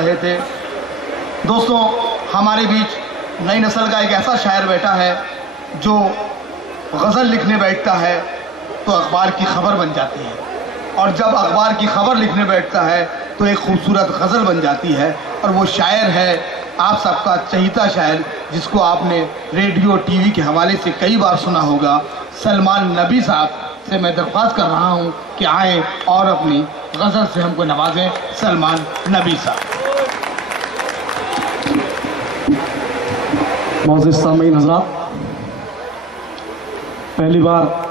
रहे थे। दोस्तों, हमारे बीच नई नस्ल का एक ऐसा शायर बैठा है जो गज़ल लिखने बैठता है तो अखबार की खबर बन जाती है, और जब अखबार की खबर लिखने बैठता है तो एक खूबसूरत गज़ल बन जाती है। और वो शायर है आप सबका चहीता शायर, जिसको आपने रेडियो टीवी के हवाले से कई बार सुना होगा। सलमान नबी साहब से मैं दरख्वास्त कर रहा हूँ कि आए और अपनी गज़ल से हमको नवाजें। सलमान नबी साहब। मौजूद सामीन हज़रात, पहली बार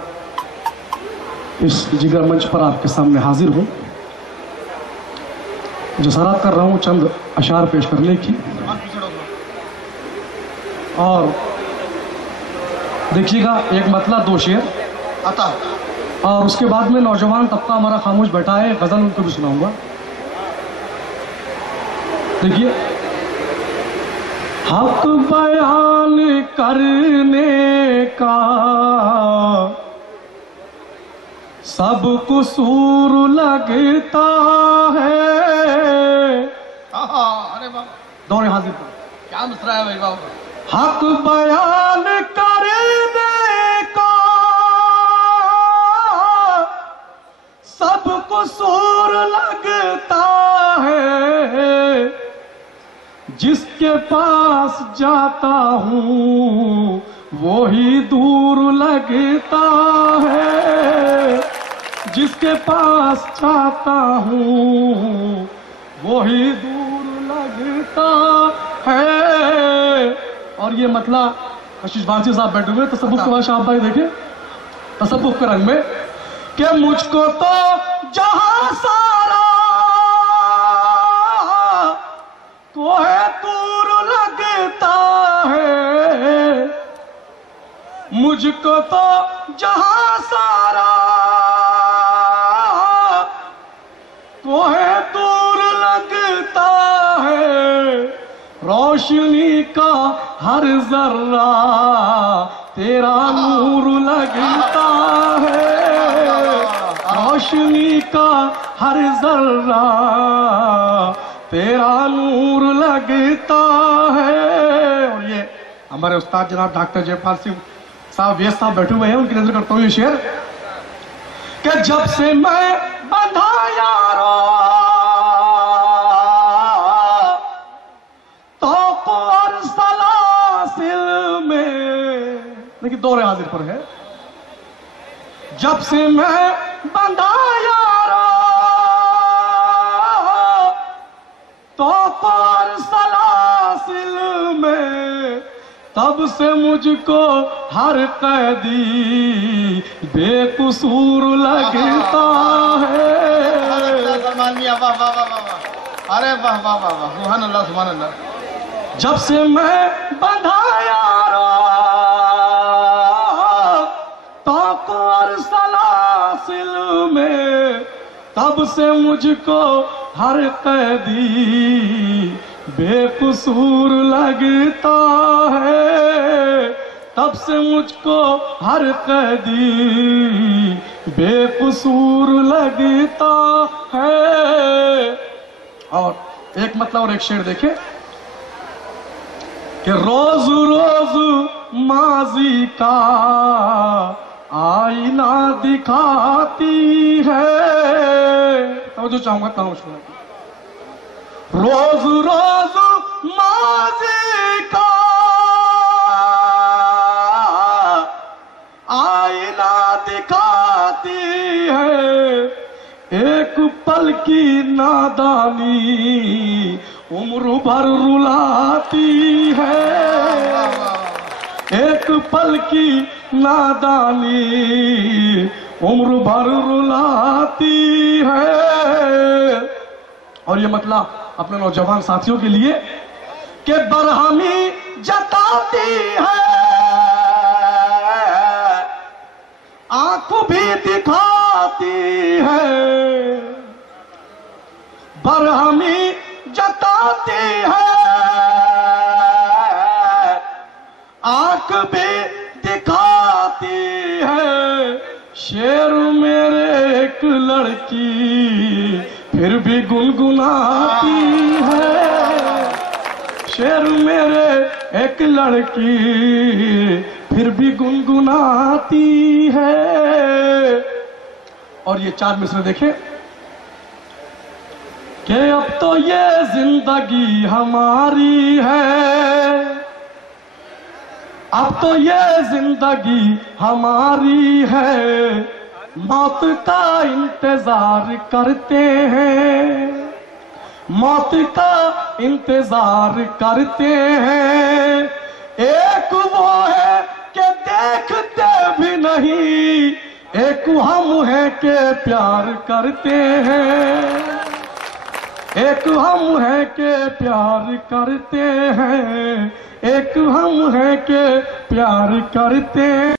इस जिगर मंच पर आपके सामने हाजिर हूँ। जसरात कर रहा हूँ चंद अशार पेश करने की, और देखिएगा एक मतला दो शेर आता, और उसके बाद में नौजवान तबका हमारा खामोश बैठा है, गज़ल उनको भी सुनाऊंगा। देखिए, हक बयान करने का सब कुसूर लगता है। अरे बाबा, दौरे हाजिर पर क्या मिसरा है भाई बाबा। हक बयान करने का सब कुसूर लगता है, जिसके पास जाता हूँ वो ही दूर लगता है, जिसके पास जाता हूँ वो ही दूर लगता है। और ये मतलब कशिश बांसी साहब बैठे हुए तसव्वुफ के बाद शाह भाई देखे तसव्वुफ के रंग में कि मुझको तो जहां सारा को है दूर लगता है, मुझको तो जहां सारा को है दूर लगता है, रोशनी का हर जर्रा तेरा नूर लगता है, रोशनी का हर जर्रा तेरा नूर लगता है। और ये हमारे उस्ताद जनाब डॉक्टर जयपाल सिंह साहब वेद साहब बैठे हुए हैं, उनकी नजर करता हूँ ये शेर कि जब से मैं बंधा यारा तो और सलासिल में, देखिए दौरे हाजिर पर है, जब से मैं बंधा यारा तो और सलासिल में, तब से मुझको हर कैदी बेकसूर लगता है। अरे वाह वाह वाह वाह, सुभान अल्लाह सुभान अल्लाह। जब से मैं बंधा यारा ताक़ार सलासिल में, तब से मुझको हर कैदी बेकसूर लगता है, तब से मुझको हर कैदी बेकसूर लगता है। और एक मतलब और एक शेर देखे कि रोज रोज माजी का आईना दिखाती है, तो जो चाहूंगा तमाम सुना। रोज रोज माजी का आईना दिखाती है, एक पल की नादानी उम्र भर रुलाती है, एक पल की नादानी उम्र भर रुलाती है। और ये मतलब अपने नौजवान साथियों के लिए कि बरहमी जताती है, आंख भी दिखाती है, बरहमी जताती है, आंख भी दिखाती है। शेर मेरे एक लड़की फिर भी गुनगुनाती है। शेर मेरे एक लड़की फिर भी गुनगुनाती है। और ये 4 मिसरे देखें कि अब तो ये जिंदगी हमारी है, अब तो ये जिंदगी हमारी है, मौत का इंतजार करते हैं, मौत का इंतजार करते हैं। एक वो है कि देखते भी नहीं, एक हम है कि प्यार करते हैं, एक हम है कि प्यार करते हैं, एक हम है कि प्यार करते हैं।